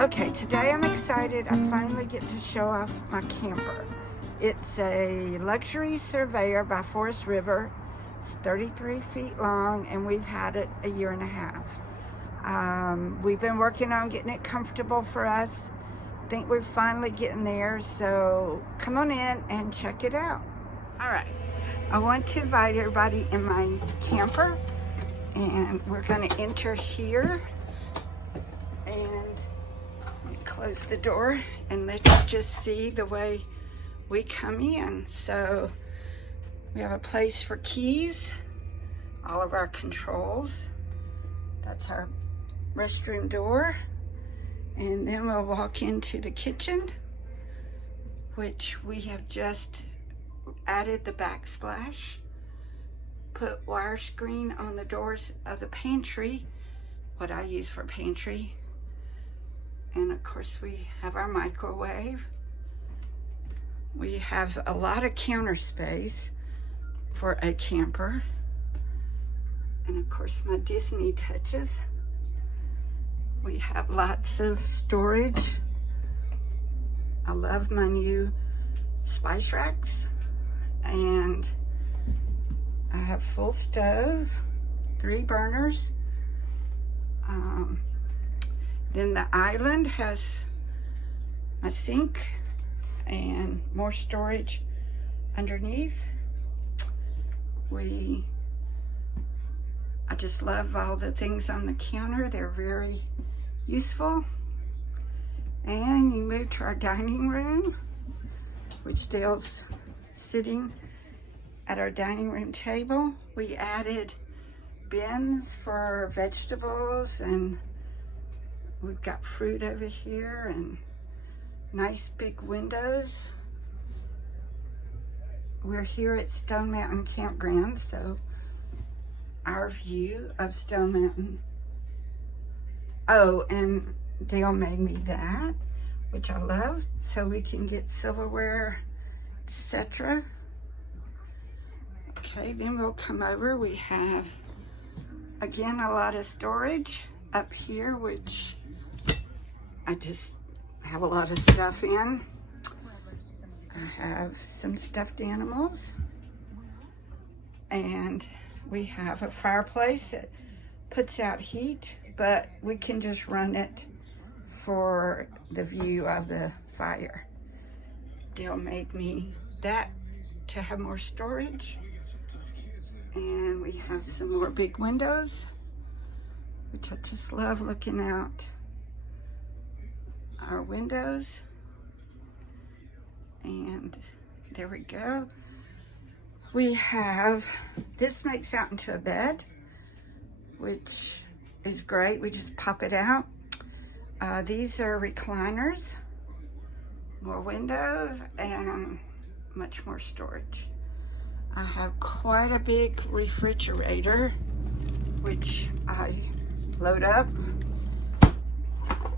Okay, today I'm excited. I finally get to show off my camper. It's a luxury Surveyor by Forrest River. It's 33 feet long and we've had it a year and a half. We've been working on getting it comfortable for us. Think we're finally getting there, so come on in and check it out. All right, I want to invite everybody in my camper and we're going to enter here and close the door and let's just see the way we come in. So we have a place for keys, all of our controls. That's our restroom door. And then we'll walk into the kitchen, which we have just added the backsplash, put wire screen on the doors of the pantry, what I use for pantry. And of course we have our microwave. We have a lot of counter space for a camper. And of course my Disney touches. We have lots of storage. I love my new spice racks. And I have full stove, 3 burners. Then the island has my sink and more storage underneath. I just love all the things on the counter. They're very useful. And you move to our dining room, which Dale's sitting at our dining room table. We added bins for vegetables, and we've got fruit over here and nice big windows. We're here at Stone Mountain Campground, so our view of Stone Mountain. Oh, and Dale made me that, which I love, so we can get silverware, etc. Okay, then we'll come over. We have, again, a lot of storage up here, which I just have a lot of stuff in. I have some stuffed animals, and we have a fireplace that puts out heat, but we can just run it for the view of the fire. Dale made me that to have more storage. And we have some more big windows, which I just love looking out our windows. And there we go. We have, this makes out into a bed, which is great. We just pop it out. These are recliners, more windows, and much more storage. I have quite a big refrigerator, which I load up.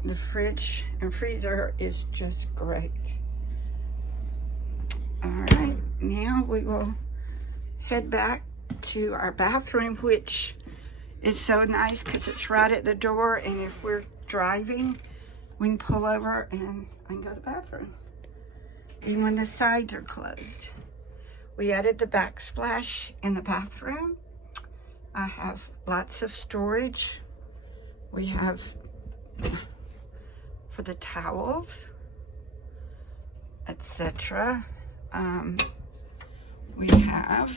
The fridge and freezer is just great. All right, now we will head back to our bathroom, which is so nice because it's right at the door, and if we're driving, we can pull over and I can go to the bathroom, even when the sides are closed. We added the backsplash in the bathroom. I have lots of storage. We have for the towels, etc. We have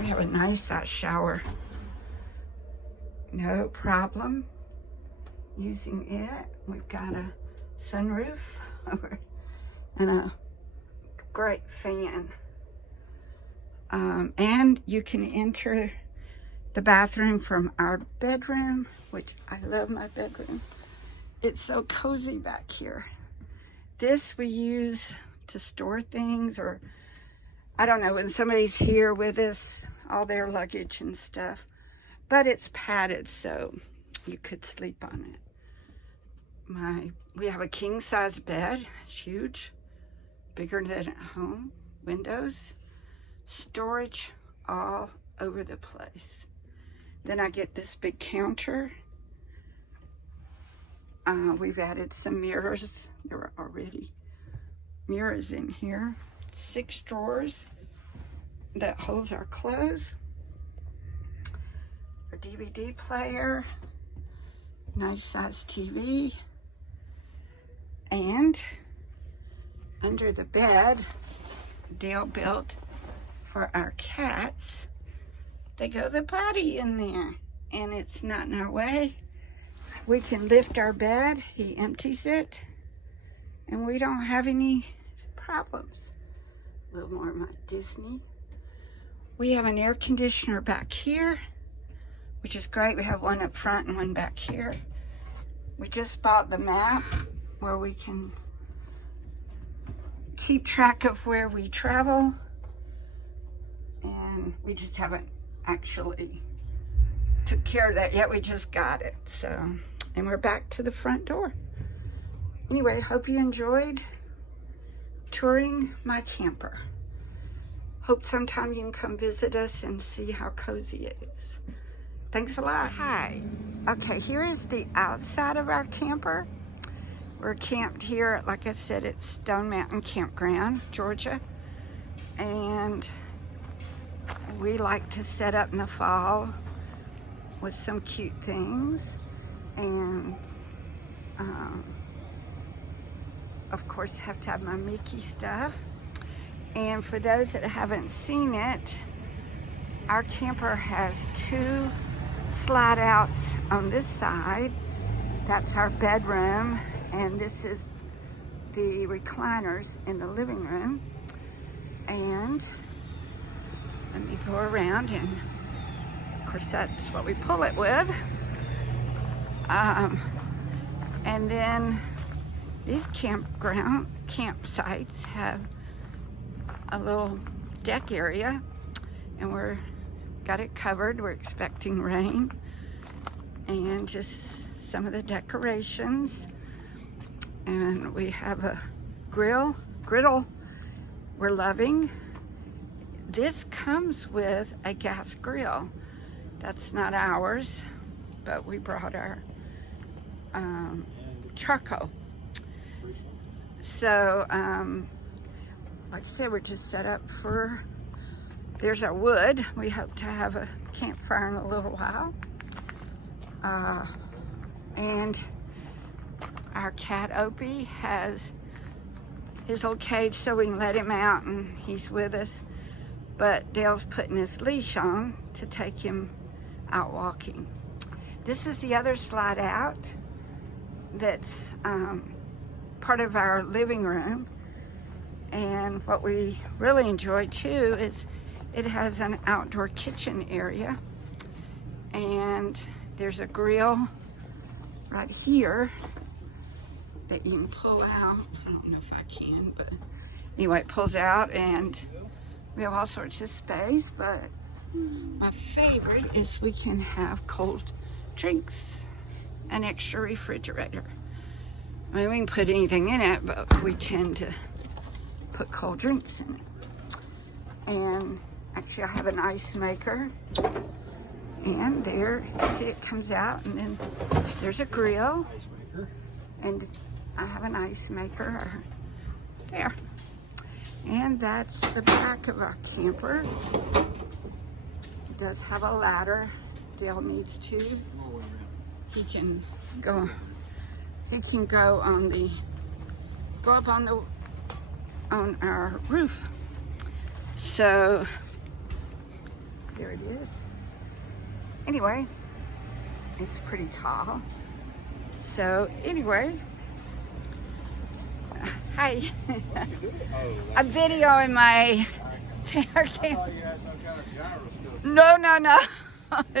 a nice size shower. No problem using it. We've got a sunroof and a great fan. And you can enter the bathroom from our bedroom, which I love my bedroom. It's so cozy back here. This we use to store things, or I don't know, when somebody's here with us, all their luggage and stuff. But it's padded, so you could sleep on it. We have a king size bed. It's huge, bigger than at home. Windows, storage all over the place. Then I get this big counter We've added some mirrors. There were already mirrors in here. 6 drawers that holds our clothes. Our DVD player. Nice size TV. And under the bed, Dale built for our cats. They go to the potty in there, and it's not in our way. We can lift our bed, he empties it, and we don't have any problems. A little more of my Disney. We have an air conditioner back here, which is great. We have one up front and one back here. We just bought the map where we can keep track of where we travel, and we just haven't actually took care of that yet. We just got it. So, and we're back to the front door. Anyway, hope you enjoyed touring my camper. Hope sometime you can come visit us and see how cozy it is. Thanks a lot. Hi. Okay, here is the outside of our camper. We're camped here, like I said, at Stone Mountain Campground, Georgia. And we like to set up in the fall with some cute things. And of course, have to have my Mickey stuff. And for those that haven't seen it, our camper has 2 slide outs on this side. That's our bedroom, and this is the recliners in the living room. And let me go around, and of course that's what we pull it with. And then these campsites have a little deck area, and we're got it covered. We're expecting rain, and just some of the decorations. And we have a griddle we're loving. This comes with a gas grill. That's not ours, but we brought our charcoal. So like I said, we're just set up for, there's our wood. We hope to have a campfire in a little while. And our cat Opie has his little cage so we can let him out, and he's with us. But Dale's putting his leash on to take him out walking. This is the other slide out that's part of our living room. And what we really enjoy too is it has an outdoor kitchen area, and there's a grill right here that you can pull out. I don't know if I can, but anyway, it pulls out, and we have all sorts of space. But my favorite is we can have cold drinks, an extra refrigerator. I mean, we can put anything in it, but we tend to put cold drinks in it. And actually I have an ice maker, and there, see, it comes out, and then there's a grill, and I have an ice maker there. And that's the back of our camper. It does have a ladder. Dale needs to. He can go on the, go up on our roof. So there it is. Anyway, it's pretty tall. So anyway, hi. I'm videoing my camera. No,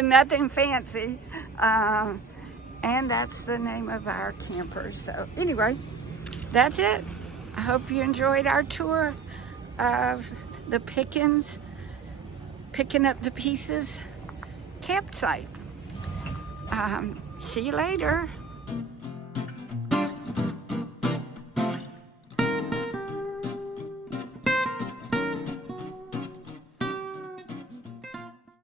nothing fancy. And that's the name of our camper. So anyway, that's it. I hope you enjoyed our tour of the Picking Up the Pieces campsite. See you later.